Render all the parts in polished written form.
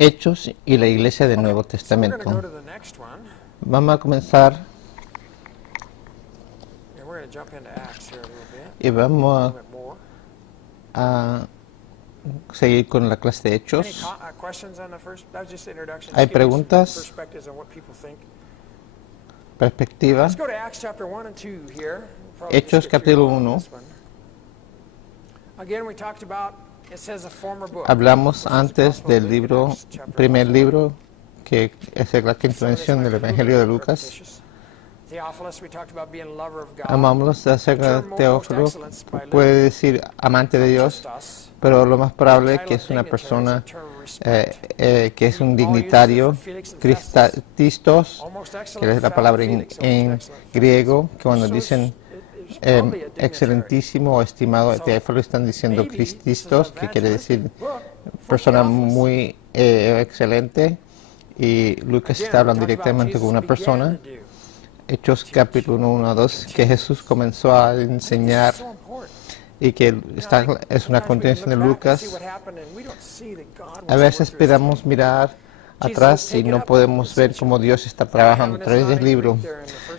Hechos y la Iglesia del Nuevo Testamento. Vamos a comenzar y vamos a seguir con la clase de Hechos. ¿Hay preguntas? ¿Perspectiva? Hechos capítulo 1. Hablamos antes del primer libro, que es la quinta mención del Evangelio de Lucas. Hablamos acerca de Teófilo, puede decir amante de Dios, pero lo más probable es que es una persona que es un dignitario, Christos, que es la palabra en griego, que cuando dicen excelentísimo o estimado Teófilo están diciendo Christos, que quiere decir persona muy excelente, y Lucas está hablando directamente con una persona. Hechos capítulo 1 a 2, que Jesús comenzó a enseñar y que es una continuación de Lucas. A veces esperamos mirar atrás y no podemos ver cómo Dios está trabajando a través del libro.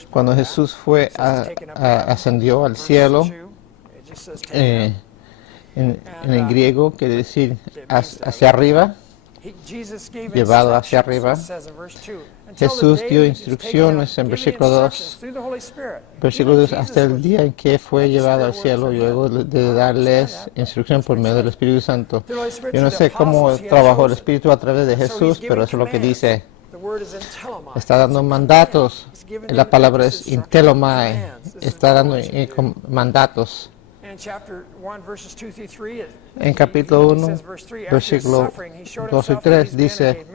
Cuando Jesús ascendió al cielo, en el griego quiere decir hacia arriba, llevado hacia arriba. Jesús dio instrucciones en versículo 2, hasta el día en que fue llevado al cielo, y luego de darles instrucción por medio del Espíritu Santo. Yo no sé cómo trabajó el Espíritu a través de Jesús, pero eso es lo que dice. Está dando mandatos. La palabra es intelomai. Está dando mandatos. En capítulo 1, versículo 2 y 3 dice: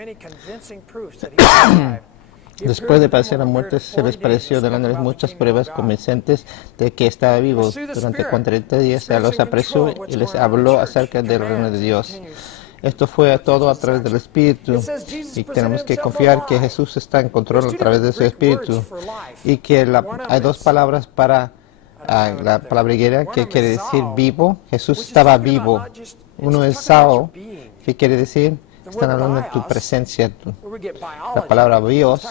después de padecer la muerte, se les pareció delante de muchas pruebas convincentes de que estaba vivo. Durante 40 días se los apresó y les habló acerca del reino de Dios. Esto fue todo a través del Espíritu, y tenemos que confiar que Jesús está en control a través de su Espíritu, y que hay dos palabras para la palabra griega que quiere decir vivo. Jesús estaba vivo. Uno es sao, que quiere decir están hablando de tu presencia. La palabra bios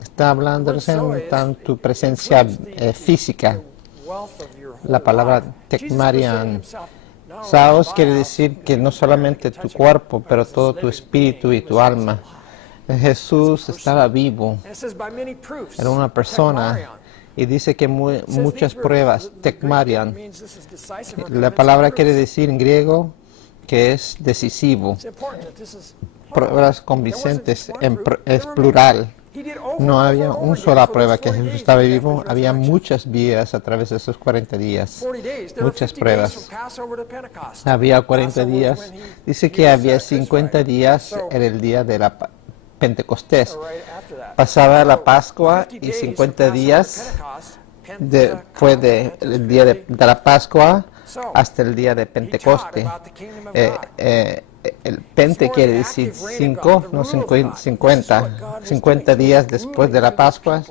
está hablando de tu presencia física. La palabra tekmarian, saos, quiere decir que no solamente tu cuerpo, pero todo tu espíritu y tu alma. Jesús estaba vivo. Era una persona. Y dice que muchas pruebas, tekmarian. La palabra quiere decir en griego que es decisivo. Pruebas convincentes, es plural. No había una sola prueba que Jesús estaba vivo, había muchas vías a través de esos 40 días. Muchas pruebas. Había 40 días. Dice que había 50 días en el día de la Pentecostés. Pasaba la Pascua y 50 días después del día de la Pascua hasta el día de Pentecoste. El Pente quiere decir 5, no 50. 50 días después de la Pascua,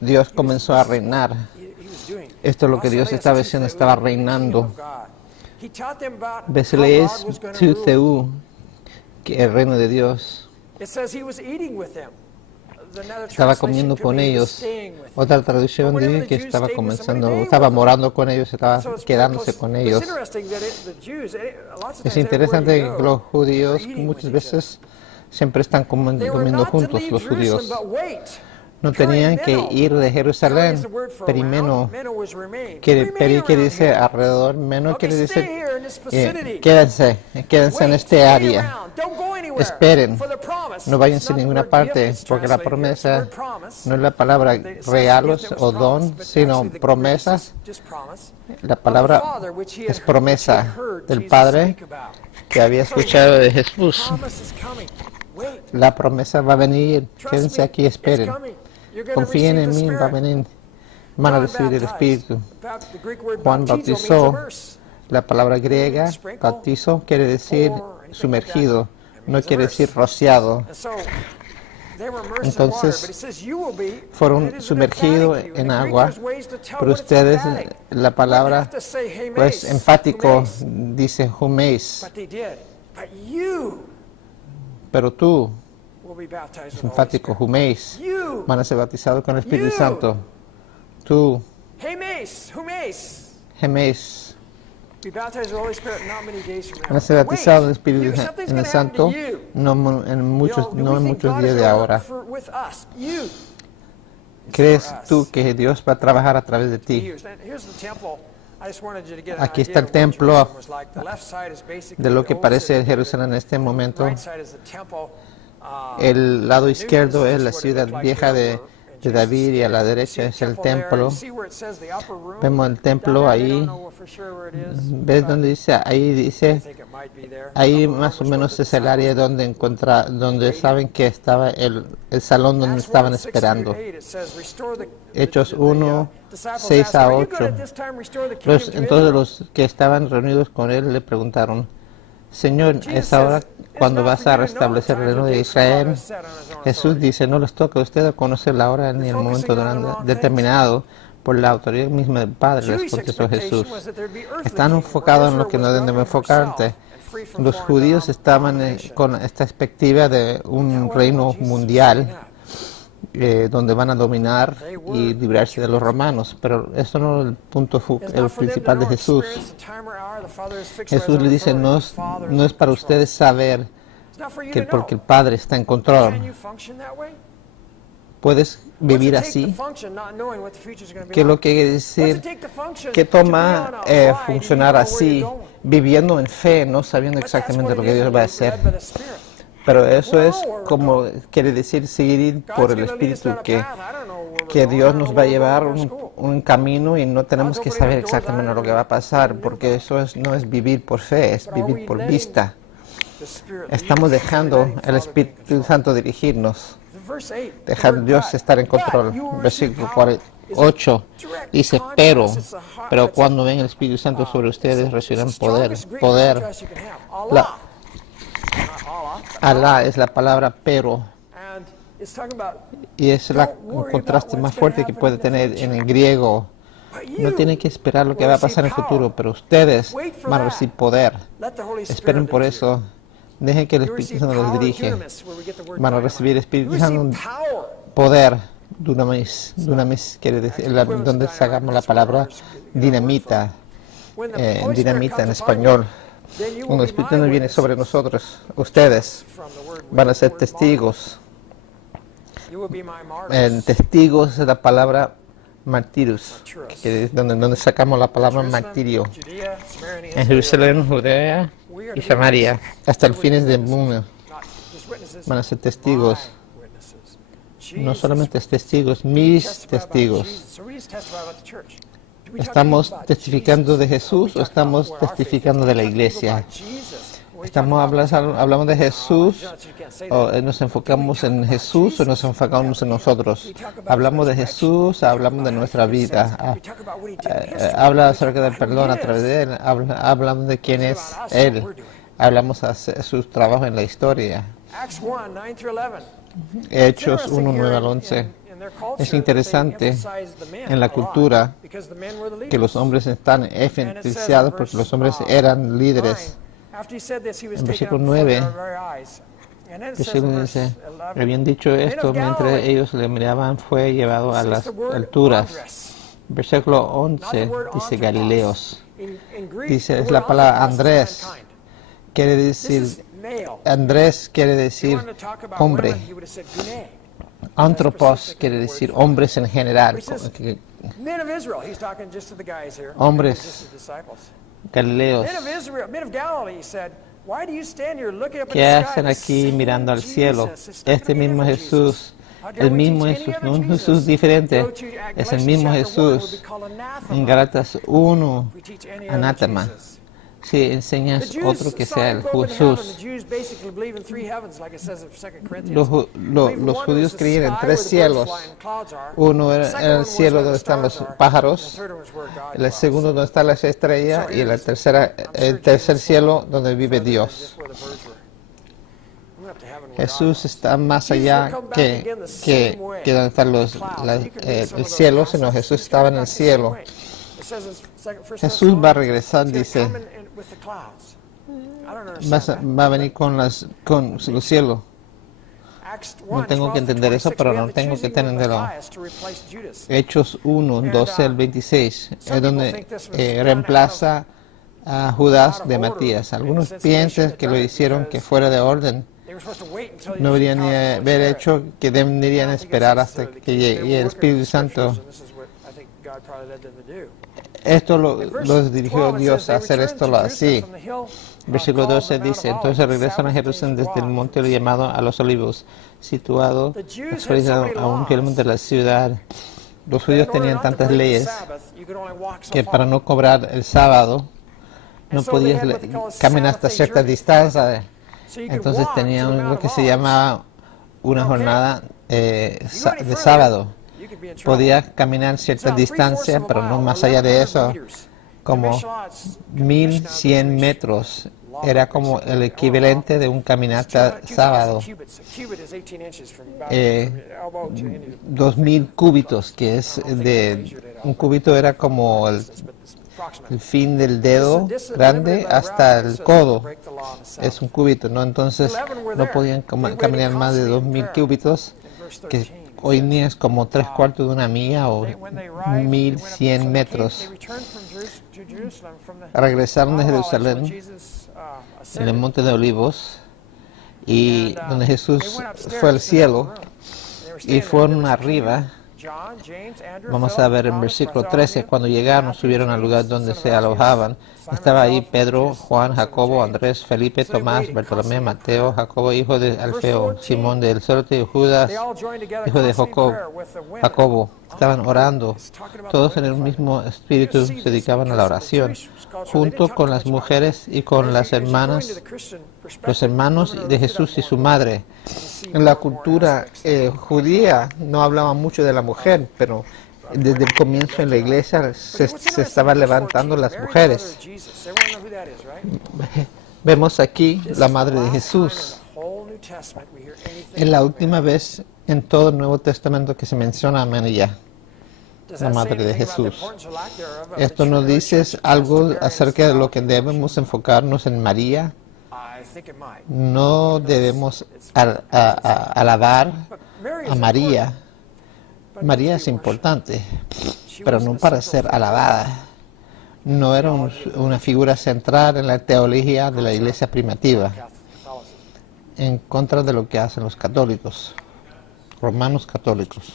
Dios comenzó a reinar. Esto es lo que Dios estaba haciendo, estaba reinando. Besileis tu Theu, que el reino de Dios. Estaba comiendo con ellos. Otra traducción dice que estaba morando con ellos, estaba quedándose con ellos. Es interesante que los judíos muchas veces siempre están comiendo juntos, los judíos. No tenían que ir de Jerusalén, perimeno, quiere decir alrededor, menos quiere decir quédense en este área, esperen, no vayan a ninguna parte, porque la promesa no es la palabra regalos o don, sino promesas. La palabra es promesa del Padre que había escuchado de Jesús. La promesa va a venir, quédense aquí, esperen. Confíen en mí, va a venir, van a recibir el Espíritu. Juan bautizó. La palabra griega, bautizo, quiere decir sumergido, no quiere decir rociado. Entonces, fueron sumergidos en agua, pero ustedes, la palabra, pues enfático, dice humeis. Pero tú, will be baptized es with the Holy enfático, Spirit. huméis, You, van a ser bautizados con el Espíritu You. Santo. Tú, Hemes, humes, geméis, be baptized with the Holy Spirit not many days from van now. a ser bautizados en el Wait, Espíritu something's en el going to happen to Santo, you. no en muchos, Do no we en think muchos God días is de gonna ahora. work with us? You. It's ¿Crees for us. tú que Dios va a trabajar a través de To ti? use. And here's the temple. I just wanted you to get an Aquí idea está el of what templo Jerusalem was like. The left side is basically De lo the que old parece city of David. Jerusalén en este momento. Right side is the temple. El lado New izquierdo is es la what it ciudad looked like vieja there de were in de Jesus' David y a la day. derecha See the es el temple there? templo. You see where it says the upper room? Vemos el Down templo there, they ahí. don't know for sure where it is, ¿Ves but dónde dice? Ahí I dice, think it might be there. ahí Upper room más o was where menos the es el área disciples donde saben que estaba el salón donde Acts 1, estaban 6 through esperando. 8, it says, "Restore the Hechos 1, disciples 6 asked, a "Are you gonna 8. at this time restore the kingdom to Entonces Israel?" los que estaban reunidos con él le preguntaron, Señor, Jesus ¿es ahora says, "It's cuando not vas for a you to know restablecer the el times reino or de dates the Father Israel? has set on his own Jesús authority." dice, no les toca a ustedes conocer la hora ni el momento focusing on the wrong determinado por la autoridad misma del Padre, les Jewish contestó expectation Jesús. was that there'd be earthly Están kingdom, where enfocados en lo que Israel no was deben de governed enfocarte. herself and free from Los foreign judíos estaban domination. con esta perspectiva de That un wasn't reino what Jesus was mundial setting up. donde van a dominar They were y librarse de los Jerusalem. romanos, pero eso no es el punto It's el not for them to principal de know or Jesús. experience the time or hour the Father has fixed by his Jesús own le dice, authority. no The es, Father no es in para control. ustedes saber It's not for you que to porque el know. Padre está en Can control. you function that way? ¿Puedes What's vivir it take to así? function not knowing what the future's going to be ¿Qué es lo like? que quiere What's decir? it take to function ¿Qué to be toma on a ride and you funcionar don't know where así, you're going? viviendo en fe, no sabiendo But that's exactamente what lo it que is Dios when va a you're hacer? led by the Spirit. Pero eso We don't es know where we're como going. quiere decir seguir por God's el going to lead us down Espíritu, a que, path. I don't know where we're que going. I Dios don't nos know va a where we're llevar going to school. un camino y no tenemos God's que opening saber up doors I exactamente don't lo que va a even pasar, knew porque about. eso no es vivir por fe, es But are vivir we por letting vista. the Spirit lead Estamos us? Are we dejando letting el Father be in Espíritu control? Santo dirigirnos, Verse 8, the dejar a word Dios but. estar en But control. you will receive Versículo power. Is a 8 direct dice, contrast. It's the hot- pero it's a- cuando venga el Espíritu Santo sobre it's ustedes the recibirán poder. strongest Greek Poder. contrast you can have. Allah. La- Not Allah, but Alá es la palabra pero, And it's talking about, y es don't el worry contraste about más what's going to fuerte que happen puede in the tener future. en el griego. But No you tienen que esperar lo que will va a receive pasar en el futuro, power. pero ustedes Wait for van a that. recibir poder. Let the Holy Spirit Esperen por lead you. eso. Dejen que el You Espíritu receive Santo los power, dirige. dunamis, where we get the word Van a dynamite. recibir Espíritu You receive Santo, power. poder. Dunamis. Dunamis quiere decir, Actually, equivalent to donde dynamite, sacamos la that's where palabra ours get our word dinamita. from. When the Holy Spirit Dinamita en comes upon español. you, then you will Cuando el be Espíritu my Santo viene sobre witnesses. nosotros, ustedes From the word van a ser word testigos. martyr. You will be my martyrs. Testigos es la palabra martirus, Martyrus. que es donde sacamos la palabra Jerusalem, martirio. Judea, Samaria, and En Israel. Jerusalén, Judea We are y to be Samaria, witnesses. hasta el We will fines be del witnesses. mundo. Not just witnesses, Van a ser testigos. my witnesses. No Jesus solamente testigos, mis testified about testigos. Jesus. So we just testify about the church. Do we talk ¿Estamos about testificando de Jesus? Jesús Or we o talk estamos about where our faith is? testificando de la Do we talk iglesia? about Jesus? Or we Estamos talk about- hablamos de Jesús You can't say o that. nos enfocamos Do we talk en about Jesús o nos Jesus? enfocamos en Yeah. nosotros. We talk about Hablamos de his Jesús, resurrection. hablamos de We talk nuestra about his vida. sins. We talk about what he did in history. Habla We acerca talk del about who perdón he a través is. de Él. Hablamos de quién It's es about us, Él. what we're doing. Hablamos de sus trabajos en la historia. Acts 1, 9 through 11. Hechos It's 1, 9 al interesting 11. in their culture Es that interesante they emphasize the men en la a lot, cultura because the men were the que los leaders. hombres están And it says in evidenciados porque los hombres verse, eran líderes. 9, after he said this, he was En taken versículo up before 9, their very eyes. And then it Que says in según verse dice, 11, habían dicho "Men esto of mientras Galilee." ellos le miraban, fue llevado a It's las the word alturas. Andres, Versículo not the 11 word dice anthropos. Galileos. In Greek, Dice, the es word la palabra anthropos is Andrés. mankind. Quiere This decir, is male. Andrés quiere If he decir wanted to talk about hombre. women, he would have said gune. Antropos quiere decir hombres en general. He says, men of Israel. He's talking just to the guys here. Hombres. Just the disciples. Galileos. Men of Israel, men of Galilee, he said, why do you stand here looking up at ¿Qué the sky? hacen The aquí same mirando al cielo? Jesus. It's not gonna Este be a mismo different Jesús, Jesus. How dare el we mismo teach any Jesús, other no un Jesus? Jesús diferente, Go to es el Galatians mismo chapter 1, will Jesús. be called anathema En Gálatas 1, if we teach any other anátema. Jesus. Si enseñas The otro Jews que saw sea him el go up into heaven. The Jesús. Jews basically believe in three heavens, like it says in 2 Corinthians. Los judíos creían en tres cielos. Uno era el cielo donde están los pájaros, el segundo donde están las estrellas y el tercer cielo donde vive Dios. Jesús está más allá que donde están el cielo, sino Jesús estaba en el cielo. Jesús va a regresar, dice, va a venir con los cielos. No tengo que entender eso, pero no tengo que entenderlo. Hechos 1, 12 al 26, es donde reemplaza a Judas de Matías. Algunos piensan que lo hicieron que fuera de orden. No deberían haber hecho, que deberían esperar hasta que llegue el Espíritu Santo. Esto los dirigió Dios a hacer esto así. Versículo 12 dice, entonces regresan a Jerusalén desde el monte llamado a los Olivos, situado a un kilómetro de la ciudad. Los judíos tenían tantas leyes que para no cobrar el sábado no podías caminar hasta cierta distancia. Entonces tenían lo que se llamaba una jornada de sábado. Podías caminar cierta distancia, pero no más allá de eso, como 1100 metros. Era como el equivalente de un caminata sábado. 2000 cúbitos, que es un cúbito era como el fin del dedo grande hasta el codo. Es un cúbito, ¿no? Entonces no podían caminar más de 2000 cúbitos, que hoy en día es como 3/4 de una milla o 1100 metros. Regresaron de Jerusalén en el monte de Olivos, y donde Jesús fue al cielo, y fueron arriba. Vamos a ver en versículo 13, cuando llegaron, subieron al lugar donde se alojaban. Estaba ahí Pedro, Juan, Jacobo, Andrés, Felipe, Tomás, Bartolomé, Mateo, Jacobo, hijo de Alfeo, Simón del Celote, Judas, hijo de Jacobo. Estaban orando. Todos en el mismo espíritu se dedicaban a la oración, junto con las mujeres y con las hermanas, los hermanos de Jesús y su madre. En la cultura judía no hablaba mucho de la mujer, pero desde el comienzo en la iglesia se estaban levantando las mujeres. Vemos aquí la madre de Jesús. Es la última vez en todo el Nuevo Testamento que se menciona a María, la madre de Jesús. ¿Esto nos dice algo acerca de lo que debemos enfocarnos en María? No debemos alabar a María. María es importante, pero no para ser alabada. No era una figura central en la teología de la iglesia primitiva, en contra de lo que hacen los católicos, romanos católicos.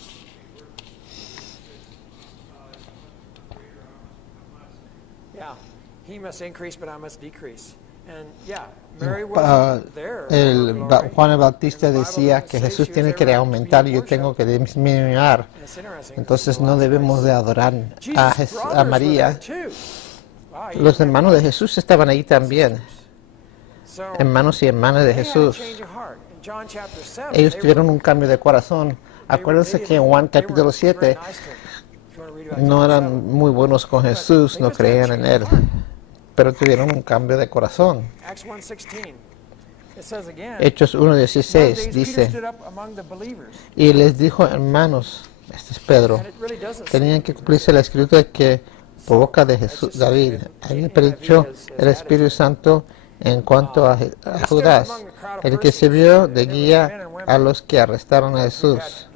Juan el Bautista decía que Jesús tiene que aumentar y yo tengo que disminuir. Entonces no debemos de adorar a María. Los hermanos de Jesús estaban ahí también, hermanos y hermanas de Jesús. Ellos tuvieron un cambio de corazón. Acuérdense que en Juan capítulo 7 no eran muy buenos con Jesús, no creían en Él, pero tuvieron un cambio de corazón. Hechos 1:16 dice, y les dijo, hermanos, este es Pedro, tenían que cumplirse la escritura que por boca de Jesús, David, había predicho el Espíritu Santo en cuanto a Judas, el que sirvió de guía a los que arrestaron a Jesús.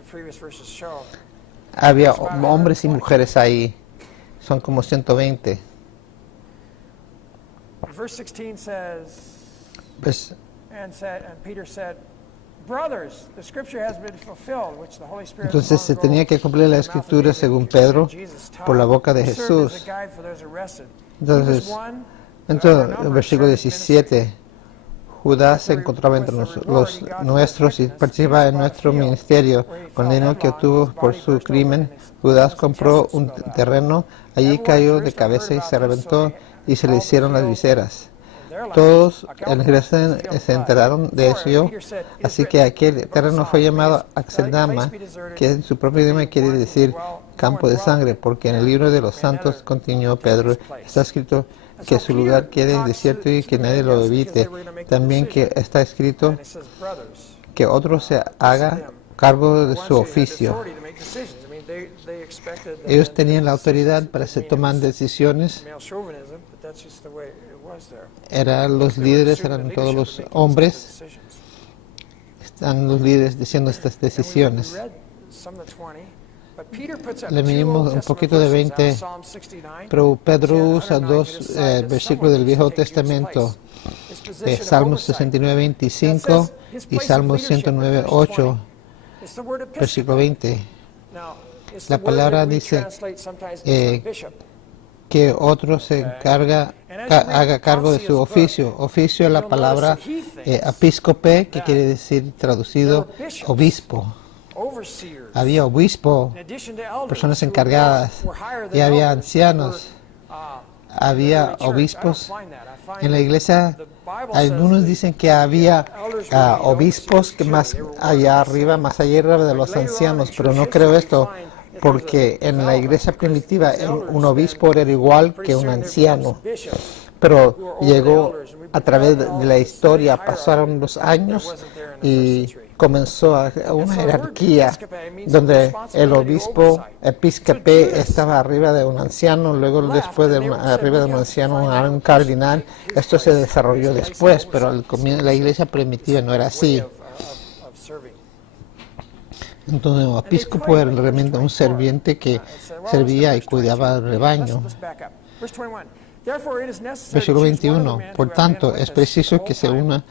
Había hombres y mujeres ahí, son como 120. Pues, entonces se tenía que cumplir la escritura según Pedro por la boca de Jesús. Entonces el versículo 17, Judas se encontraba entre los nuestros y participaba en nuestro ministerio. Con el dinero que obtuvo por su crimen, Judas compró un terreno, allí cayó de cabeza y se reventó y se le hicieron las viseras. Todos en Jerusalén se enteraron de eso, así que aquel terreno fue llamado Axeldama, que en su propio idioma quiere decir campo de sangre, porque en el libro de los santos, continuó Pedro, está escrito que su lugar quede desierto y que nadie lo evite. También que está escrito que otro se haga cargo de su oficio. they expected that Ellos men tenían la made autoridad decisions para that didn't tomar mean decisiones. male chauvinism, but that's just the way it was there. Los They were líderes assuming eran that todos leadership los would make these types of hombres. decisions. Están los líderes diciendo estas And we decisiones. read some of the 20, but Peter puts up Le two leímos Old un Testament poquito de verses out 20, of Psalm 69. pero Pedro 10, usa 109 dos to decide that versículos someone del needs Viejo to take Jude's Testamento, place. His position of Salmos oversight. 69, That 25 says his y place of Salmos leadership in 109, verse 8, 20. It's the word versículo episcopal. 20. Now, it's La the word palabra that we dice, translate sometimes the term bishop. Que otro se encarga, haga cargo de su oficio. Oficio es la palabra episcope, que quiere decir traducido obispo. Overseers, Había obispo, in addition to elders, personas who encargadas, were higher than y había elders, ancianos, había obispos. En la iglesia, algunos dicen que había obispos que más allá arriba de los ancianos, pero no creo esto, porque en la iglesia primitiva un obispo era igual que un anciano. Pero llegó a través de la historia, pasaron los años y comenzó una jerarquía donde el obispo episcope estaba arriba de un anciano, luego después arriba de un anciano un cardinal. Esto se desarrolló después, pero al comienzo la iglesia primitiva no era así. Entonces el episcopo era realmente un serviente que servía y cuidaba el rebaño. Versículo 21. Por tanto, es preciso que se una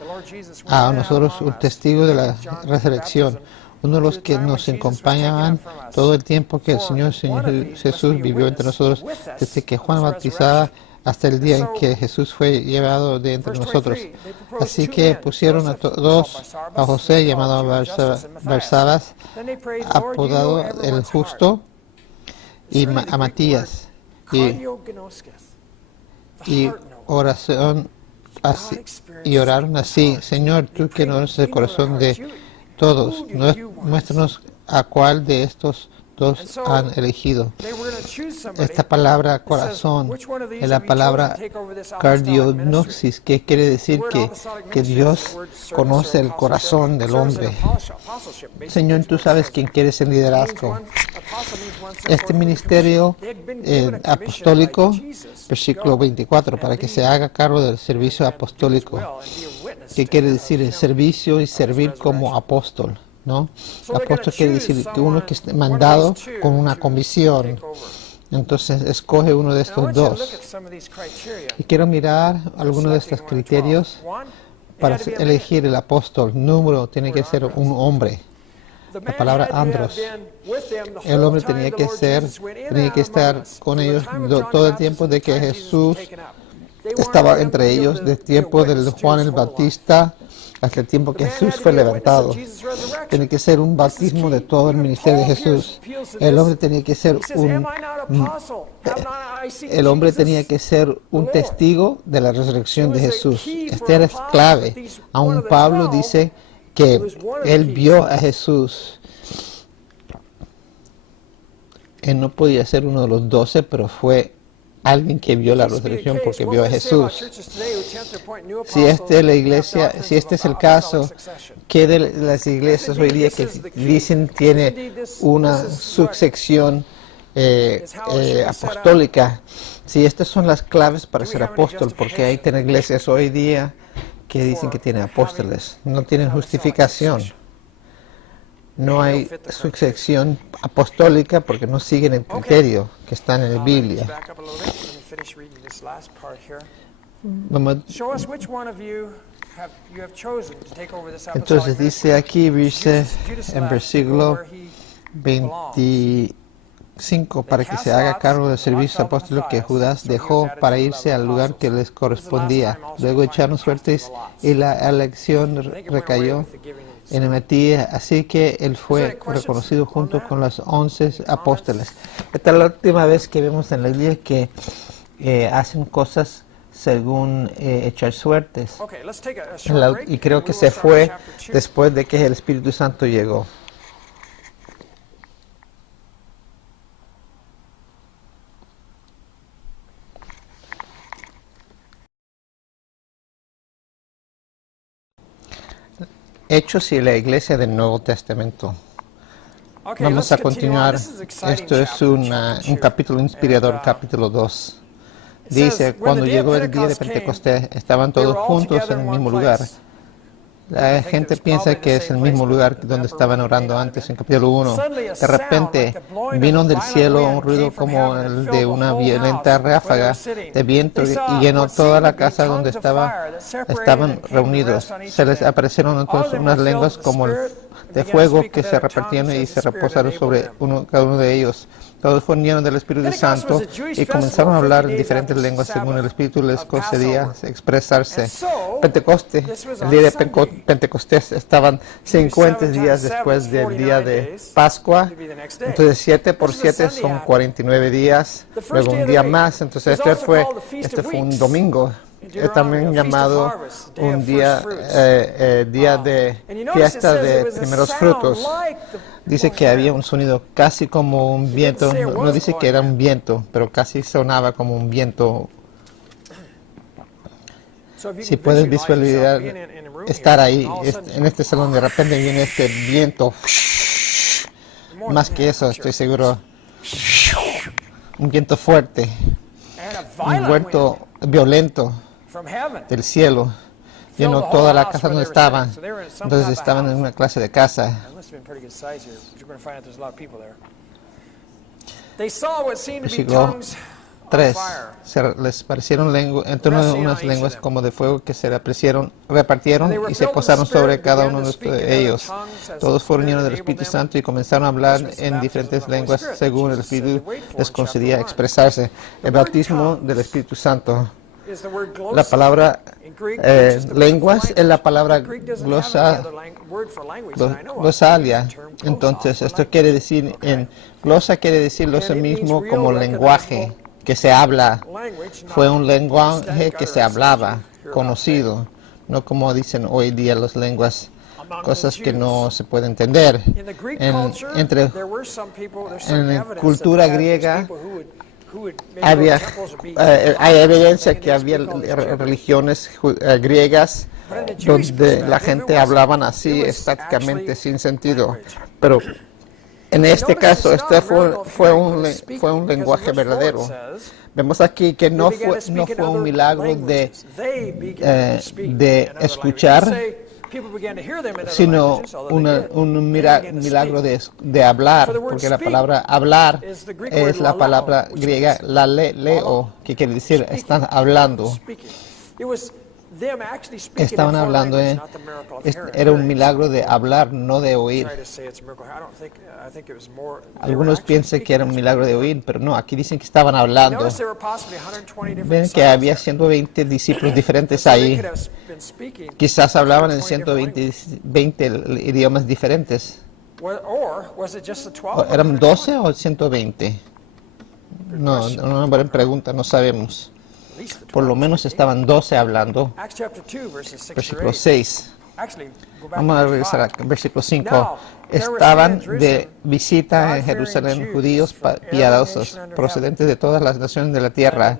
a nosotros un testigo de la resurrección, uno de los que nos acompañaban todo el tiempo que el Señor Jesús vivió entre nosotros, desde que Juan bautizaba hasta el día en que Jesús fue llevado de entre nosotros. Así que pusieron a José, llamado Barsabas, apodado el justo, y a Matías, y oraron así: Señor, tú que conoces el corazón de todos, muéstranos a cuál de estos dos han elegido. Esta palabra corazón es la palabra cardiognosis, que quiere decir que Dios conoce el corazón del hombre. Señor, tú sabes quién quieres el liderazgo. Este ministerio apostólico, versículo 24, para que se haga cargo del servicio apostólico, que quiere decir el servicio y servir como apóstol, ¿no? Apóstol quiere decir que uno que esté mandado con una comisión. Entonces escoge uno de estos dos. Y quiero mirar algunos de estos criterios para elegir el apóstol. Número, tiene que ser un hombre. La palabra andros. El hombre tenía que estar con ellos todo el tiempo de que Jesús estaba entre ellos, del tiempo de Juan el Bautista hasta el tiempo que Jesús fue levantado. Tiene que ser un bautismo de todo el ministerio de Jesús. El hombre tenía que ser un testigo de la resurrección de Jesús. Este era clave. Aún Pablo dice que él vio a Jesús. Él no podía ser uno de los 12, pero fue alguien que vio la resurrección porque vio a Jesús. Si este es el caso, ¿qué de las iglesias hoy día que dicen tiene una sucesión apostólica? Si estas son las claves para ser apóstol, porque hay iglesias hoy día que dicen que tienen apóstoles, no tienen justificación. No hay sucesión apostólica porque no siguen el criterio que está en la Biblia. Entonces dice aquí, dice en versículo 25, para que se haga cargo del servicio apostólico que Judas dejó para irse al lugar que les correspondía. Luego echaron suertes y la elección recayó en Matías, así que él fue reconocido junto con los 11 apóstoles. Esta es la última vez que vemos en la Biblia que hacen cosas según echar suertes. Y creo que se fue después de que el Espíritu Santo llegó. Hechos y la Iglesia del Nuevo Testamento. Okay, Vamos let's a continue on. continuar. This is an exciting Esto es chapter in un Scripture. capítulo inspirador, And, capítulo 2. it says, Dice, "When the cuando day of llegó el día de Pentecost came, Pentecostés, estaban they todos were all juntos together en el in one mismo lugar. place." La gente piensa que es el mismo lugar donde estaban orando antes, en capítulo 1. De repente vino del cielo un ruido como el de una violenta ráfaga de viento y llenó toda la casa donde estaban reunidos. Se les aparecieron entonces unas lenguas como de fuego que se repartieron y se reposaron sobre cada uno de ellos. Todos fueron llenos del Espíritu Santo y comenzaron a hablar en diferentes lenguas según el Espíritu les concedía expresarse. Pentecostés, el día de Pentecostés, estaban 50 días después del día de Pascua. Entonces 7 por 7 son 49 días, luego un día más. Entonces este fue un domingo. Es también llamado un día, día de fiesta de primeros frutos. Dice que había un sonido casi como un viento, no dice que era un viento, pero casi sonaba como un viento. Si puedes visualizar estar ahí, en este salón, de repente viene este viento, más que eso, estoy seguro, un viento fuerte, un viento violento del cielo, llenó toda la casa donde estaban. Entonces estaban en una clase de casa. Versículo 3. Les parecieron unas lenguas como de fuego que se repartieron y se posaron sobre cada uno de ellos. Todos fueron llenos del Espíritu Santo y comenzaron a hablar en diferentes lenguas según el Espíritu les concedía expresarse. El bautismo del Espíritu Santo. La palabra lenguas es la palabra glosalia. Entonces, esto quiere decir, glosa quiere decir lo mismo como lenguaje que se habla. Fue un lenguaje que se hablaba, conocido, no como dicen hoy día las lenguas, cosas que no se pueden entender. En la cultura griega, hay evidencia que había religiones griegas donde la gente hablaban así estáticamente sin sentido, pero en este caso este fue un lenguaje verdadero. Vemos aquí que no fue un milagro de escuchar, sino un milagro de hablar, porque la palabra hablar es la palabra griega leo, que quiere decir están hablando. Estaban hablando, era un milagro de hablar, no de oír. Algunos piensan que era un milagro de oír, pero no, aquí dicen que estaban hablando. Ven que había 120 discípulos diferentes ahí. Quizás hablaban en 120 idiomas diferentes. ¿Eran 12 o 120? No, una buena pregunta, no sabemos. Por lo menos estaban 12 hablando. Versículo 6. Vamos a regresar al versículo 5. Estaban de visita en Jerusalén judíos piadosos, procedentes de todas las naciones de la tierra.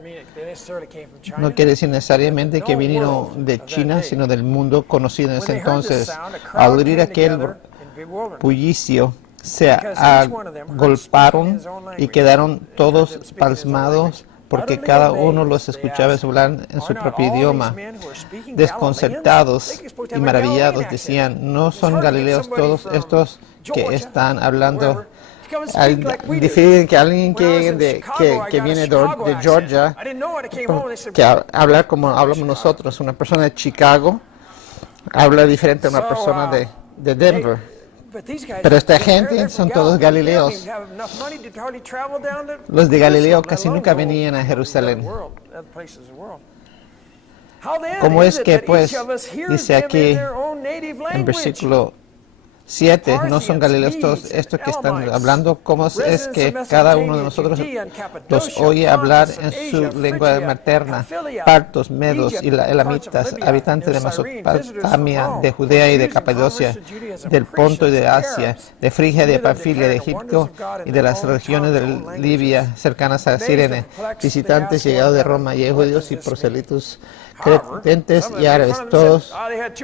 No quiere decir necesariamente que vinieron de China, sino del mundo conocido en ese entonces. Al oír aquel bullicio, se agolparon y quedaron todos pasmados, porque cada uno los escuchaba hablar en su propio idioma. Desconcertados y maravillados decían, ¿no son galileos todos estos que están hablando? Difícil que alguien que viene de Georgia, que habla como hablamos nosotros, una persona de Chicago, habla diferente a una persona de Denver. Pero esta gente son todos galileos. Los de Galileo casi nunca venían a Jerusalén. ¿Cómo es que, pues, dice aquí en versículo 7, no son galileos todos estos que están hablando? ¿Cómo es que cada uno de nosotros los oye hablar en su lengua materna? Partos, medos y elamitas, habitantes de Mesopotamia, de Judea y de Capadocia, del Ponto y de Asia, de Frigia, de Panfilia, de Egipto y de las regiones de Libia cercanas a Cirene, visitantes llegados de Roma y judíos y proselitos, cretentes y árabes, todos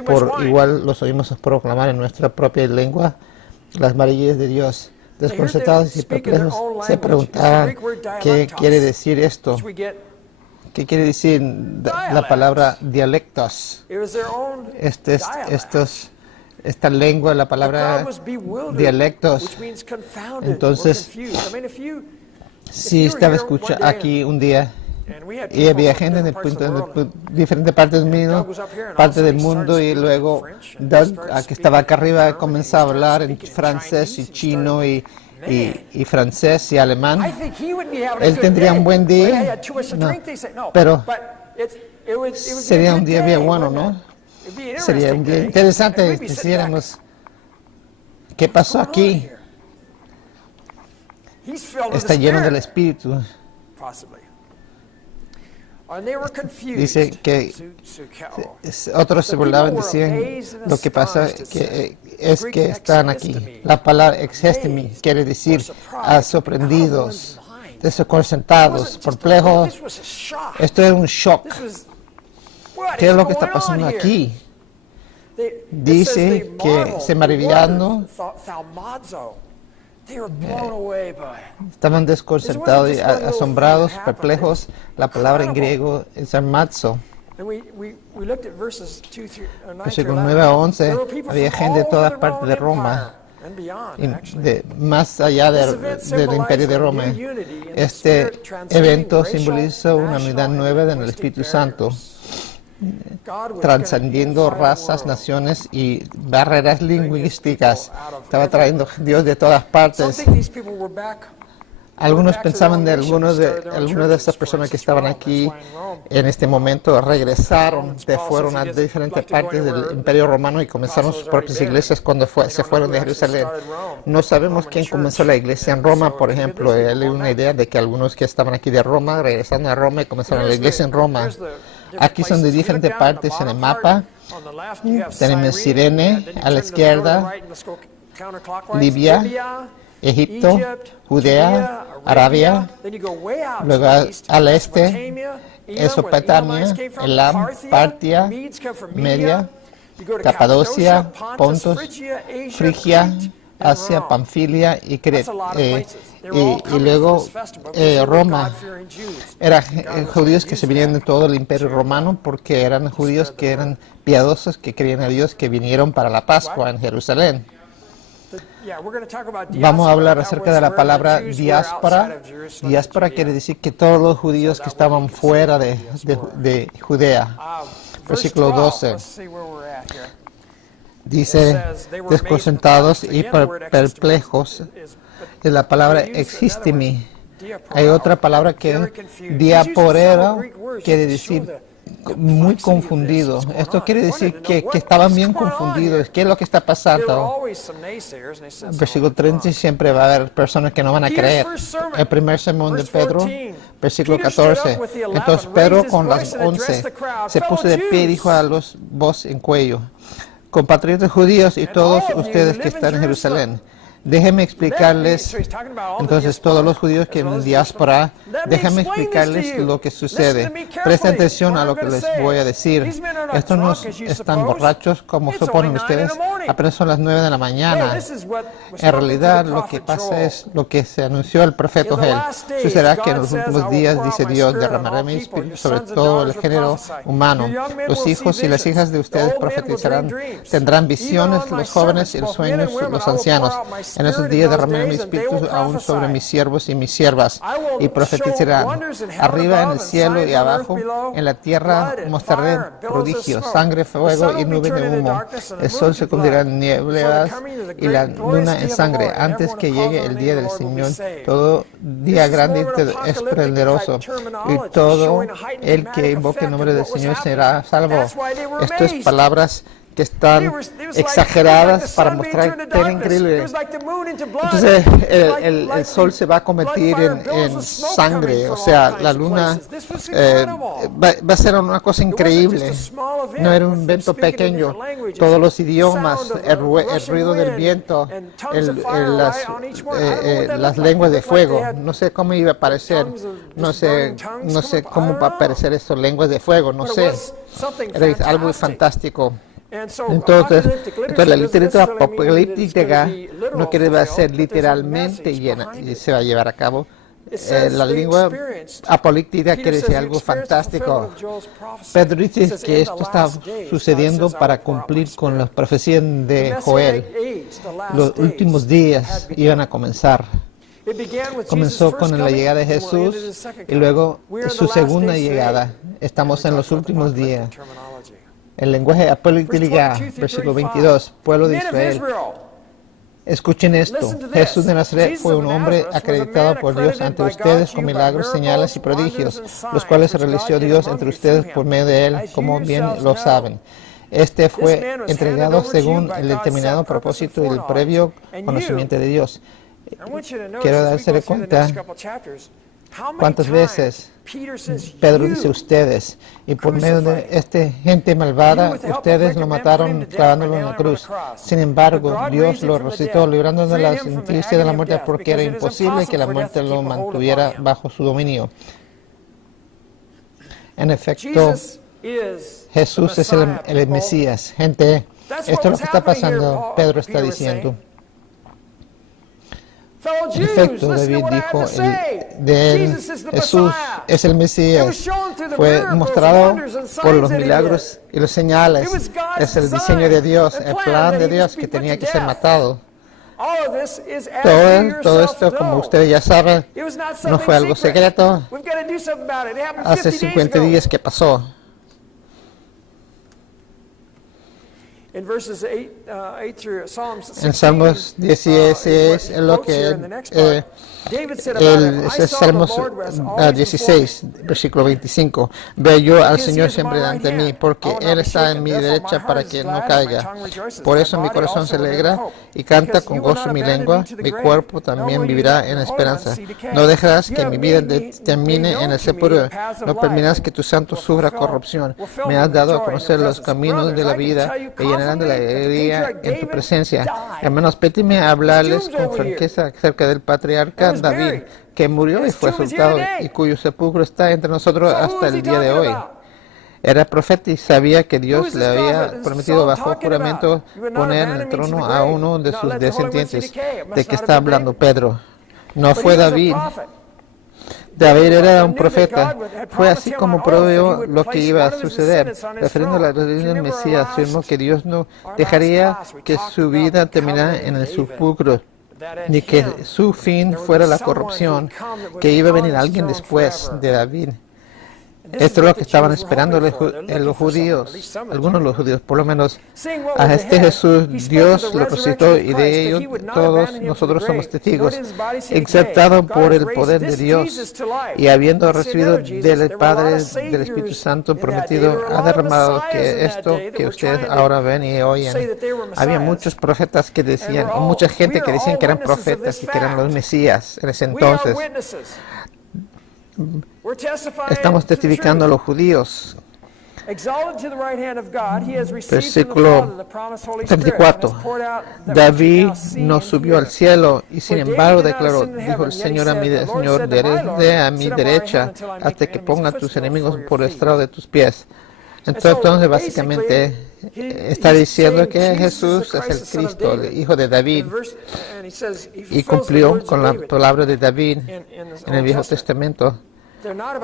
por igual los oímos proclamar en nuestra propia lengua las maravillas de Dios. desconcertados y perplejos, se preguntaban qué quiere decir esto. ¿Qué quiere decir la palabra dialectos? Esta lengua, la palabra dialectos. Entonces, si estaba escuchando aquí un día y había gente en diferentes partes del mundo y luego Doug, que estaba acá arriba, comenzó a hablar en francés y chino y francés y alemán. Él tendría un buen día, pero sería un día bien bueno, ¿no? Sería un día interesante si hiciéramos ¿qué pasó aquí? Está lleno del Espíritu. Dice que otros se burlaban, decían lo que pasa es que están aquí. La palabra exestemi quiere decir sorprendidos, desconcertados, perplejos. Esto es un shock. ¿Qué es lo que está pasando aquí? Dice que se maravillaron, estaban desconcertados y asombrados, perplejos. La palabra en griego es armazo. Versículo 9 a 11, había gente de todas partes de Roma, más allá del imperio de Roma. Este evento simboliza una unidad nueva en el Espíritu Santo, trascendiendo razas, naciones y barreras lingüísticas. Estaba trayendo Dios de todas partes. Algunos pensaban de algunas de estas personas que estaban aquí en este momento regresaron, fueron a diferentes partes del Imperio Romano y comenzaron sus propias iglesias cuando se fueron de Jerusalén. No sabemos quién comenzó la iglesia en Roma, por ejemplo. Hay una idea de que algunos que estaban aquí de Roma regresaron a Roma y comenzaron la iglesia en Roma. Aquí son de diferentes partes en el mapa. Tenemos Sirene a la izquierda, Libia, Egipto, Judea, Arabia, luego al este, Mesopotamia, Elam, Partia, Media, Capadocia, Pontos, Frigia, Asia, Panfilia y Creta. Y luego Roma. Eran judíos que se vinieron de todo el imperio romano porque eran judíos que eran piadosos, que creían a Dios, que vinieron para la Pascua en Jerusalén. Vamos a hablar acerca de la palabra diáspora. Diáspora quiere decir que todos los judíos que estaban fuera de Judea. Versículo 12. Dice, desconcertados y perplejos. Es la palabra existimi. Hay otra palabra que diaporero, quiere decir muy confundido. Esto quiere decir que estaban bien confundidos. ¿Qué es lo que está pasando? Versículo 30, siempre va a haber personas que no van a creer. El primer sermón de Pedro, versículo 14. Entonces Pedro con las 11 se puso de pie y dijo a los voz en cuello: compatriotas judíos y todos ustedes que están en Jerusalén, déjenme explicarles, entonces todos los judíos que en diáspora, déjenme explicarles lo que sucede. Presten atención a lo que les voy a decir. Estos no están borrachos como suponen ustedes, apenas son las 9 de la mañana. En realidad lo que pasa es lo que se anunció el profeta Joel. Sucederá que en los últimos días, dice Dios, derramaré mi espíritu sobre todo el género humano. Los hijos y las hijas de ustedes profetizarán, tendrán visiones los jóvenes y los sueños los ancianos. En esos días derramaré mi espíritu aún sobre mis siervos y mis siervas, y profetizarán. Arriba en el cielo y abajo en la tierra mostraré prodigios, sangre, fuego y nube de humo. El sol se convertirá en nieblas y la luna en sangre, antes que llegue el día del Señor. Todo día grande y esplendoroso, y todo el que invoque el nombre del Señor será salvo. Estas palabras que están exageradas para mostrar tan increíble. Entonces el sol se va a convertir en sangre, o sea, la luna va a ser una cosa increíble. No era un evento pequeño. Todos los idiomas, el ruido del viento, las lenguas de fuego. No sé cómo iba a aparecer, no sé cómo va a aparecer estas lenguas de fuego, no sé. Era algo fantástico. Entonces la literatura apocalíptica no quiere ser literalmente llena y se va a llevar a cabo. La lengua apocalíptica quiere decir algo fantástico. Pedro dice que esto está sucediendo para cumplir con las profecías de Joel. Los últimos días iban a comenzar. Comenzó con la llegada de Jesús y luego su segunda llegada. Estamos en los últimos días. El lenguaje apocalíptico, versículo 22, pueblo de Israel. Escuchen esto. Jesús de Nazaret fue un hombre acreditado por Dios ante ustedes con milagros, señales y prodigios, los cuales realizó Dios entre ustedes por medio de él, como bien lo saben. Este fue entregado según el determinado propósito y el previo conocimiento de Dios. Quiero darse cuenta cuántas veces Pedro dice ustedes, y por medio de esta gente malvada, ustedes lo mataron clavándolo en la cruz. Sin embargo, Dios lo resucitó, librándonos de la sentencia de la muerte, porque era imposible que la muerte lo mantuviera bajo su dominio. En efecto, Jesús es el Mesías. Gente, esto es lo que está pasando, Pedro está diciendo. En efecto, David dijo de él, Jesús es el Mesías. Fue mostrado por los milagros y las señales. Es el diseño de Dios, el plan de Dios que tenía que ser matado. Todo esto, como ustedes ya saben, no fue algo secreto. Hace 50 días que pasó. En Salmos 16 es lo que el Salmos 16, versículo 25. Ve yo al Señor siempre delante de mí, porque Él está en mi derecha para que no caiga. Por eso mi corazón se alegra y canta con gozo mi lengua. Mi cuerpo también vivirá en esperanza. No dejarás que mi vida termine en el sepulcro. No permitirás que tu santo sufra corrupción. Me has dado a conocer los caminos de la vida y llenarán de la alegría en tu presencia. Hermanos, permíteme hablarles con franqueza acerca del patriarca David, que murió y fue sepultado y cuyo sepulcro está entre nosotros hasta el día de hoy. Era profeta y sabía que Dios le había prometido bajo juramento poner en el trono a uno de sus descendientes. ¿De qué está hablando Pedro? No fue David. David era un profeta. Fue así como previó lo que iba a suceder. Refiriendo a la redención del Mesías, afirmó que Dios no dejaría que su vida terminara en el sepulcro, ni que su fin fuera la corrupción, que iba a venir alguien después de David. Esto es lo que estaban esperando los judíos, algunos de los judíos, por lo menos a este Jesús. Dios lo resucitó y de ello todos nosotros somos testigos, exaltado por el poder de Dios y habiendo recibido del Padre del Espíritu Santo prometido, ha derramado que esto que ustedes ahora ven y oyen. Había muchos profetas que decían, o mucha gente que decían que eran profetas y que eran los Mesías en ese entonces. Estamos testificando a los judíos. Versículo 34. David no subió al cielo y sin embargo declaró, dijo el Señor a mi Señor, de a mi derecha hasta que ponga tus enemigos por el estrado de tus pies. Entonces básicamente está diciendo que Jesús es el Cristo, el Hijo de David, y cumplió con la palabra de David en el Viejo Testamento.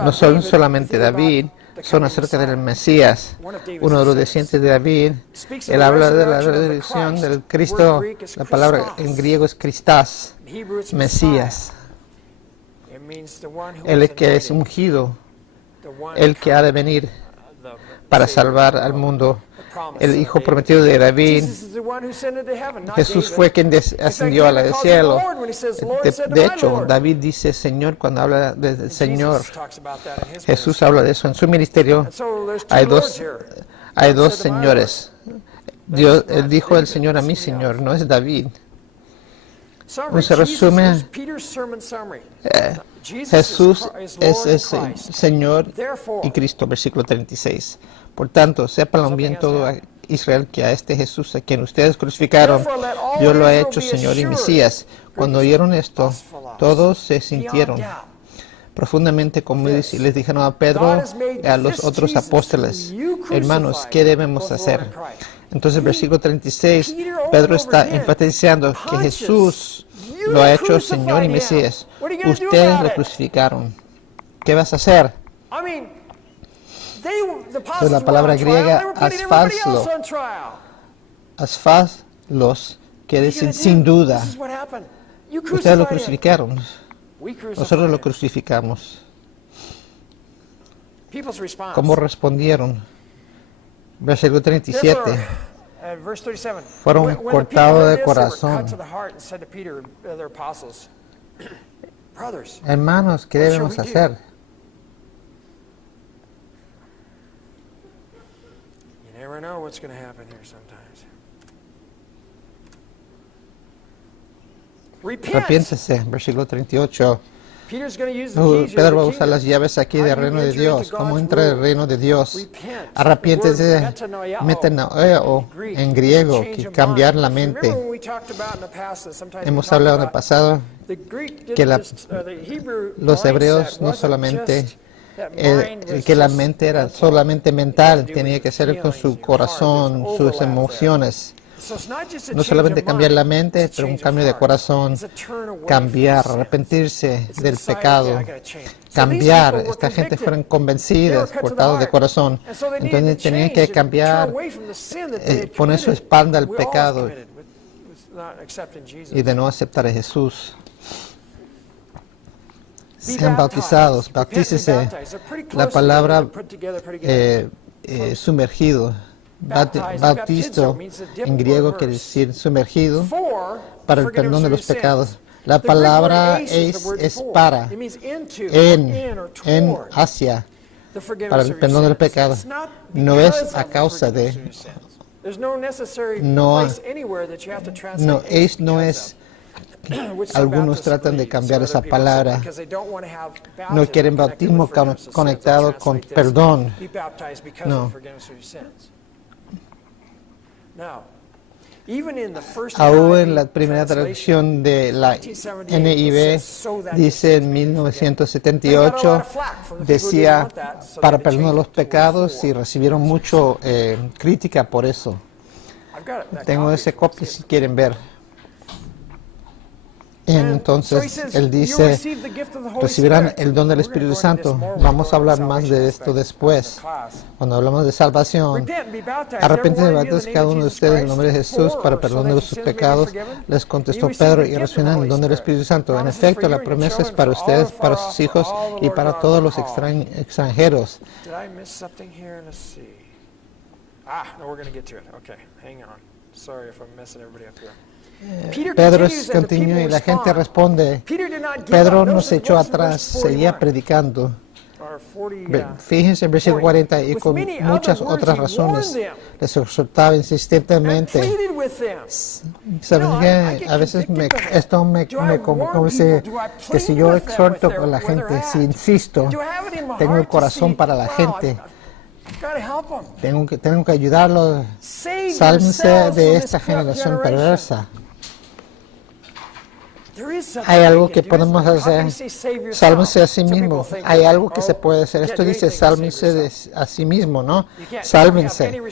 No son solamente David, son acerca del Mesías, uno de los descendientes de David. Él habla de la resurrección del Cristo. La palabra en griego es Christos, Mesías. El que es ungido, el que ha de venir para salvar al mundo. El Hijo prometido de David. Jesús fue quien ascendió al cielo. De hecho, David dice Señor cuando habla del Señor. Jesús habla de eso en su ministerio. Hay dos señores. Él dijo el Señor a mi Señor, no es David. Se resume, Jesús es el Señor y Cristo, versículo 36. Por tanto, sépanlo bien todo Israel que a este Jesús a quien ustedes crucificaron, Dios lo ha hecho Señor y Mesías. Cuando oyeron esto, todos se sintieron profundamente conmovidos y les dijeron a Pedro y a los otros apóstoles, hermanos, ¿qué debemos hacer? Entonces, versículo 36, Pedro está enfatizando que Jesús lo ha hecho Señor y Mesías. Ustedes lo crucificaron. ¿Qué vas a hacer? Pues la palabra griega asfaslo. Asfaslos quiere decir sin duda. Ustedes lo crucificaron. Nosotros lo crucificamos. ¿Cómo respondieron? Versículo 37. Fueron cortados de corazón. Hermanos, ¿qué debemos hacer? Arrepiéntese, versículo 38. Pedro va a usar las llaves aquí del reino de Dios. ¿Cómo entra el reino de Dios? Arrepiéntese, metanoeo en griego, que cambiar la mente. Hemos hablado en el pasado que los hebreos no solamente, que la mente era solamente mental, tenía que ser con su corazón, sus emociones. No solamente cambiar la mente, pero un cambio de corazón, cambiar, arrepentirse del pecado, cambiar. Esta gente fueron convencidas, cortados de corazón. Entonces tenían que cambiar, poner su espalda al pecado y de no aceptar a Jesús. Sean bautizados, bautícese. La palabra sumergido. Bautizo en griego quiere decir sumergido para el perdón de los pecados. La palabra es para, en, hacia, para el perdón del pecado. No es a causa de, no es. Algunos tratan de cambiar esa palabra. No quieren bautismo conectado con perdón. No. Aún en la primera traducción de la NIV, dice en 1978, decía para perdonar los pecados y recibieron mucho crítica por eso. Tengo ese copia si quieren ver. Entonces, él dice, recibirán el don del Espíritu Santo. Vamos a hablar más de esto después. Cuando hablamos de salvación, arrepiéntense cada uno de ustedes en el nombre de Jesús para perdonar sus pecados. Les contestó Pedro y recibirán el don del Espíritu Santo. En efecto, la promesa es para ustedes, para sus hijos y para todos los extranjeros. Pedro continúa y la gente responde. Pedro no se echó atrás, seguía predicando. Fíjense en versículo 40, y con muchas otras razones les exhortaba insistentemente. ¿Saben qué? A veces como que si yo exhorto a la gente, si insisto, tengo el corazón para la gente. Tengo que ayudarlos. Sálvense de esta generación perversa. Hay algo que podemos hacer. Sálvense a sí mismo. Hay algo que se puede hacer. Esto dice sálvense a sí mismo, ¿no? Sálvense.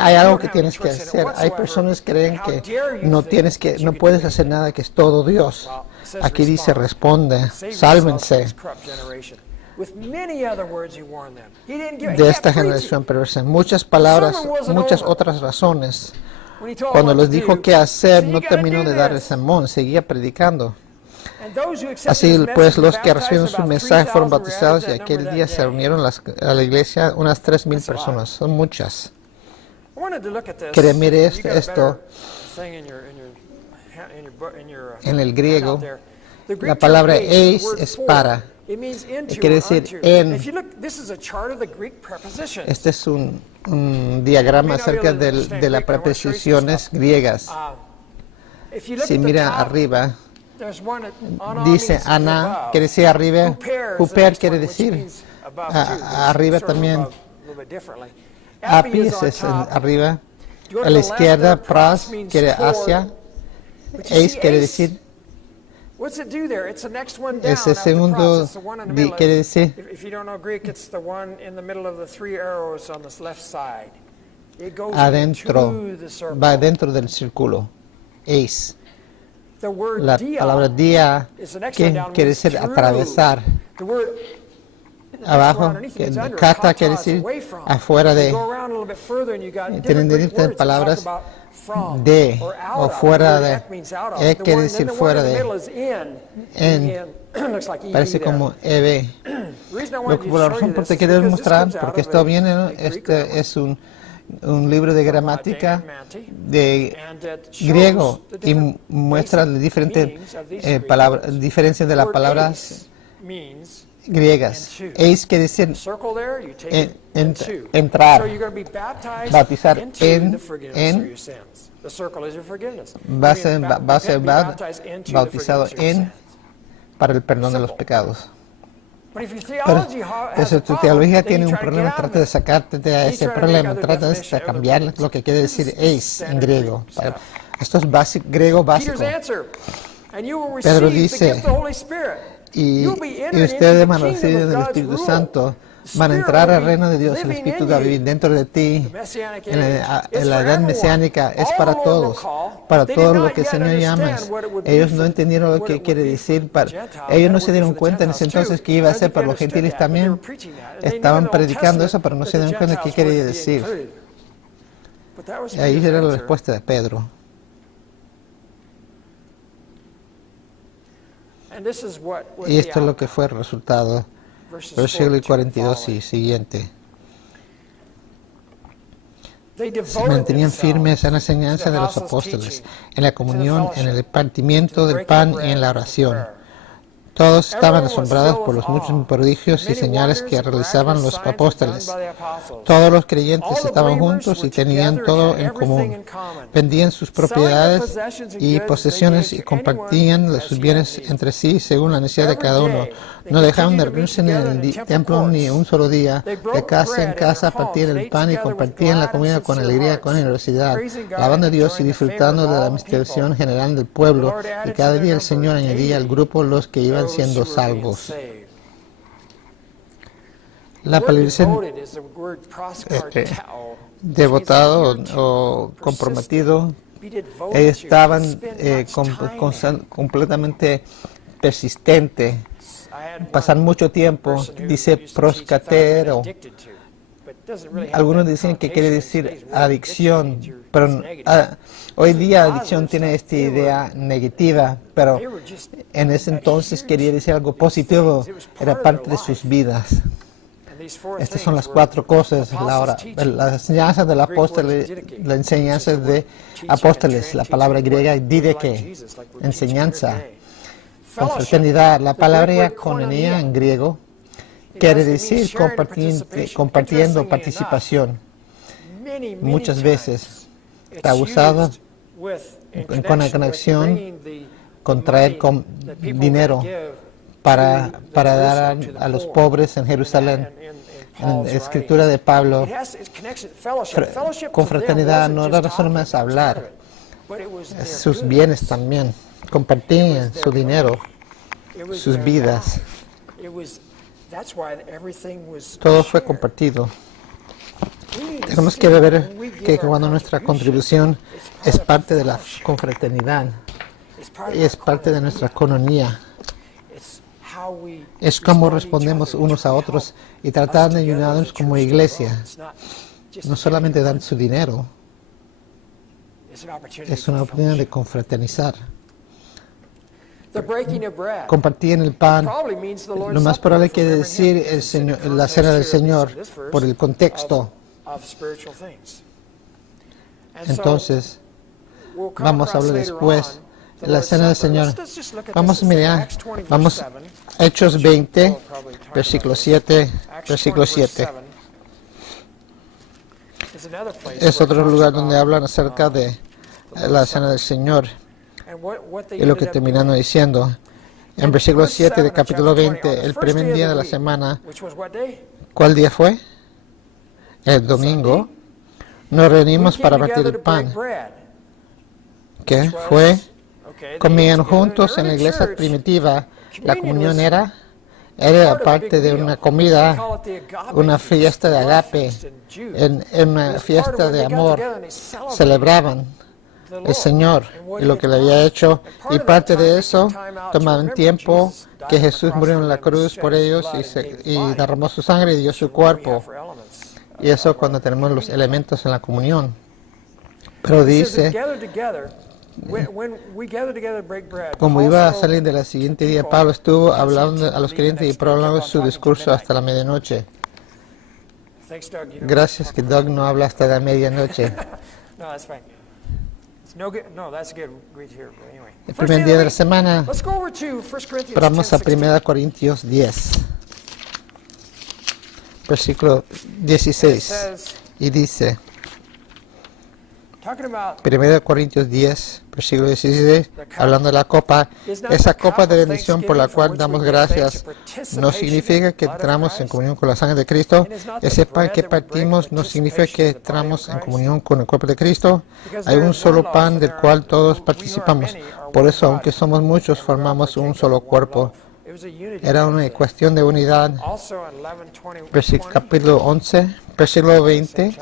Hay algo que tienes que hacer. Hay personas que creen que no puedes hacer nada, que es todo Dios. Aquí dice responde, sálvense de esta generación perversa. Muchas palabras, muchas otras razones. Cuando les dijo qué hacer, no terminó de dar el sermón, seguía predicando. Así pues, los que recibieron su mensaje fueron bautizados y aquel día se reunieron a la iglesia unas 3,000 personas. Son muchas. Quería mirar esto en el griego. La palabra eis es para. Quiere decir en. Este es un diagrama acerca de las preposiciones griegas. Si mira arriba, dice ana, quiere decir arriba. Huper quiere decir arriba también. Apis es arriba. A la izquierda, pras quiere hacia. Eis quiere decir. Ese segundo quiere decir. It goes adentro, through the circle. va dentro del círculo. Eis. The word La dia palabra día, is the next que one down, quiere means decir through. atravesar. The word Abajo, underneath que means under. kata Kata quiere is decir away from. afuera You de. go around a little bit further and you got Tienen different Greek diferentes words that palabras talk about from de or out o of. fuera The word de. ek means out of. Ek The quiere one- decir then the fuera one in the de. middle is in. En. Looks like ED Parece there. como EB. The reason I Lo wanted que to por la show razón you por this te is quiero because this mostrar, comes out porque of esto a viene, ¿no? Greek grammar. Este es un libro de gramática de And it shows griego the y different muestra las basic diferentes meanings of these Greek palabras, words. diferencias de The las word palabras eis means griegas. and to. Eis quiere decir circle there, you take en- it and to. entrar, So you're going to be baptized bautizar into en- the forgiveness en- of your sins. The circle is your forgiveness. va a ser, You're va a ser be baptized into the bautizado forgiveness of your en sins. para el perdón de los Simple. pecados. But if your Pero, theology has si a tu problem, teología then tiene you un try to problema, get out of trata de it. sacarte de You ese try to make problema, other trata de definition, other cambiar meanings. lo que quiere This decir is eis en standard griego. Greek stuff. Esto es griego básico. Peter's answer, and you will Pedro receive the dice, gift of the Holy Spirit. Y You'll be entered ustedes into van a the recibir kingdom del of God's Espíritu rule. Santo, The van a Spirit entrar will al be reino de Dios, el living Espíritu in va a you. vivir dentro de ti. The Messianic En age la, is en la for edad everyone. mesiánica es All para the Lord will todos, call. para They todo did lo not que el yet Señor llama. understand what it would be Ellos for- no entendieron lo what que it quiere would be decir for para the Gentiles, ellos and no it se would be dieron for the cuenta en ese Gentiles entonces too. que iba a I ser think para they los gentiles understood that, but they were también. preaching that. And they knew Estaban in the Old predicando Testament eso, pero no that se the dieron cuenta qué Gentiles quería were to be decir. included. But that was Y ahí Peter's era la answer. respuesta de Pedro. And this is what was Y the esto es lo outcome. que fue el resultado. Verses Versículo 42 42 y following. siguiente. They Se devoted mantenían themselves firmes en la to the enseñanza de los apostles' apóstoles, teaching, en la to the comunión, en el fellowship, partimiento to the del breaking of pan y bread en la and the oración. prayer. Todos estaban Everyone was asombrados filled por with los muchos awe. prodigios y Many señales wonders que and realizaban miraculous los signs were apóstoles. done by the apostles. Todos los All creyentes the estaban believers juntos y were tenían together todo and en had everything común. in common. Vendían sus Selling their propiedades possessions and y goods, they posesiones gave y to anyone compartían as sus he bienes had need. entre sí según la necesidad de Every cada uno. day, they No dejaban de continued to meet reunirse en together el in the temple templo ni un courts. solo día. They De broke casa en bread in their casa homes partían and el ate pan y together with compartían la glad and comida con sincere alegría, con hearts, generosidad, praising God alabando a and Dios y enjoying the favor disfrutando of de la all the administración people. general del The pueblo. Lord Y added cada to their día el Señor number añadía al daily grupo los que iban those siendo who were being salvos. saved. La The word palabra devoted is the word proskartao, devotado which means adhere to, o comprometido, persistent. Be devoted ellos to, estaban spend much time in. completamente persistentes, I had pasan one mucho tiempo, person who dice used to teach, he thought it meant proscatero. addicted to, but it doesn't really have Algunos that dicen que quiere connotation in decir today's world. adicción, Addiction means pero it's negative. hoy This is día positive adicción tiene stuff. esta They were- idea negativa, pero they were just en ese entonces adherent quería to decir algo these positivo, things. It was part era of parte their de sus life. vidas. And these four Estas things son las were cuatro cosas, the la apostles' teaching, enseñanza del Greek word apóstol, didike, la enseñanza which is the de word teaching apóstoles, and la teaching palabra the griega word like didache, Jesus, like we're teaching here enseñanza, today. Fellowship, confraternidad. La the palabra Greek word koinonia koinonia. en griego It quiere means decir sharing and compartiendo, participation. participación. Many Muchas veces times está it's usado used with, in con connection conexión with bringing the con traer money that people dinero would give para to dar Jerusalem, to the a los poor. pobres en Jerusalén. In En Paul's la escritura de writings. Pablo, It has its connection, fellowship. Fellowship to confraternidad them no wasn't era just solo más talking, that was part hablar, of it, but it was their sus goods. bienes también, compartían su dinero, It was sus their vidas. life. It was, that's why everything was Todo fue shared. compartido. We need to Tenemos see que ver when we give que our cuando nuestra contribución es it's part of parte de la fellowship. confraternidad It's part of y es our parte de koinonia. nuestra economía, It's how we es cómo respond to each respondemos other, unos a to otros help y tratar us de together as a ayudarnos como church to iglesia. grow. It's not just No solamente dar su dinero, it's an opportunity es una for oportunidad de fellowship. confraternizar. The breaking of bread Compartir el pan, probably means the Lord's lo más Supper, probable for quiere remembering decir Him, because it's in the la cena del context here, at Señor, least in this verse, por el contexto. of spiritual things. And so Entonces, we'll come vamos a across hablar later después on the de la Lord's cena del Supper. Señor. Let's just look at Vamos this a in mirar, Acts 20, verse vamos 7. Hechos 20, We'll probably talk versículo about this. 7, Acts versículo 20, verse 7. 7 is another place Es where it otro talks lugar about, donde hablan acerca de la cena del Señor and what they y lo que ended up terminando doing. diciendo. En versículo 7 del capítulo 20, el primer día de la semana, Which was what day? ¿cuál día fue? El domingo. Nos reunimos We para came partir together el to break pan. bread, ¿Qué which was- fue? okay, they Comían ate together in juntos the en la early iglesia church. primitiva. La Communion comunión was era Era parte de una comida, una fiesta de agape, en una fiesta de amor. Celebraban el Señor y lo que le había hecho, y parte de eso tomaban tiempo que Jesús murió en la cruz por ellos y derramó su sangre y dio su cuerpo. Y eso cuando tenemos los elementos en la comunión. Pero dice, como iba a salir de la siguiente día, Pablo estuvo hablando a los creyentes y prolongó su discurso hasta la medianoche. Gracias que Doug no habla hasta la medianoche. El primer día de la semana, vamos a 1 Corintios 10, versículo 16, y dice, 1 Corintios 10, versículo 16, hablando de la copa, esa copa de bendición por la cual damos gracias no significa que entramos en comunión con la sangre de Cristo. Ese pan que partimos no significa que entramos en comunión con el cuerpo de Cristo. Hay un solo pan del cual todos participamos. Por eso, aunque somos muchos, formamos un solo cuerpo. Era una cuestión de unidad. Capítulo 11, versículo 20.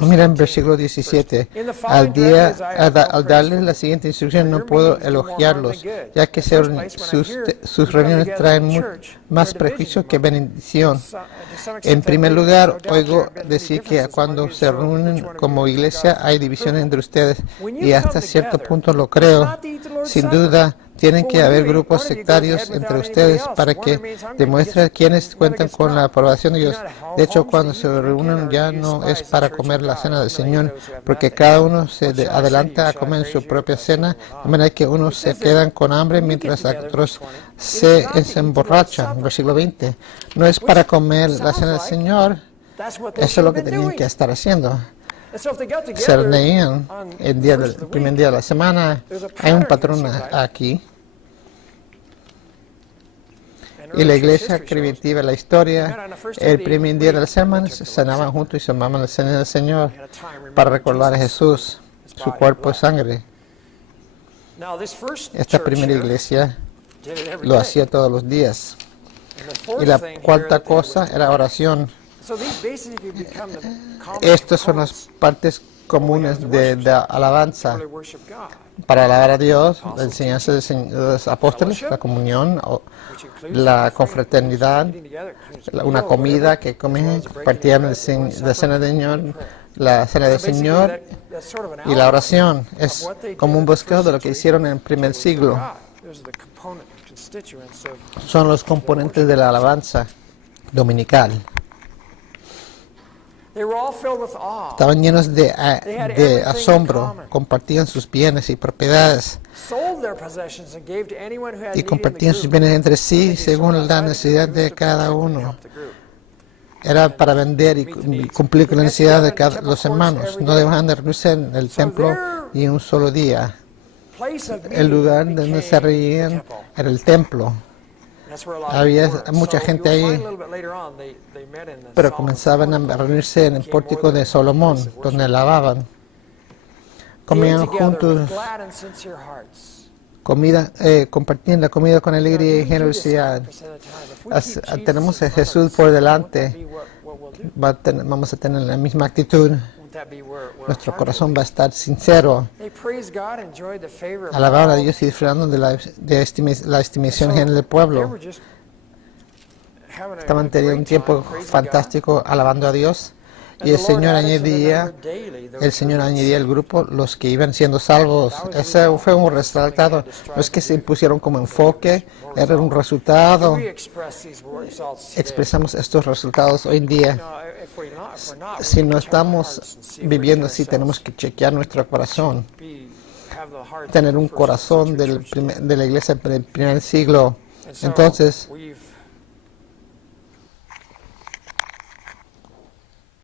Mira en versículo 17, al darles la siguiente instrucción no puedo elogiarlos, ya que sus reuniones traen más prejuicio que bendición. En primer lugar, oigo decir que cuando se reúnen como iglesia hay división entre ustedes, y hasta cierto punto lo creo. Sin duda, tienen que haber grupos sectarios entre ustedes para que demuestren quienes cuentan con la aprobación de Dios. De hecho, cuando se reúnen ya no es para comer la cena del Señor, porque cada uno se adelanta a comer su propia cena, de manera que unos se quedan con hambre mientras otros se emborrachan. Versículo 20. No es para comer la cena del Señor, eso es lo que tenían que estar haciendo. Se reunían el primer día de la semana. Hay un patrón aquí. Y la iglesia primitiva, la historia, el primer día de la semana se cenaban juntos y se tomaban la cena del Señor para recordar a Jesús, su cuerpo y sangre. Esta primera iglesia lo hacía todos los días. Y la cuarta cosa era oración. Estas son las partes comunes de alabanza. Para alabar a Dios, la enseñanza de los apóstoles, la comunión, la confraternidad, una comida que comían, compartían la cena del Señor, la cena del Señor y la oración. Es como un bosquejo de lo que hicieron en el primer siglo. Son los componentes de la alabanza dominical. Estaban llenos de asombro, compartían sus bienes y propiedades y compartían sus bienes entre sí según la necesidad de cada uno. Era para vender y cumplir con la necesidad de los hermanos. No dejaban de reunirse en el templo y en un solo día. El lugar donde se reían era el templo. Había mucha gente ahí, pero comenzaban a reunirse en el pórtico de Salomón, donde alababan. Comían juntos, compartían la comida con alegría y generosidad. Tenemos a Jesús por delante, vamos a tener la misma actitud. Nuestro corazón va a estar sincero. Alababan a Dios y disfrutando de la estimación general del pueblo. Estaban teniendo un tiempo fantástico alabando a Dios. Y el Señor añadía al grupo los que iban siendo salvos. Ese fue un resultado. No es que se impusieron como enfoque, era un resultado. Expresamos estos resultados hoy en día. Si no estamos viviendo así, tenemos que chequear nuestro corazón. Tener un corazón de la iglesia del primer siglo. Entonces,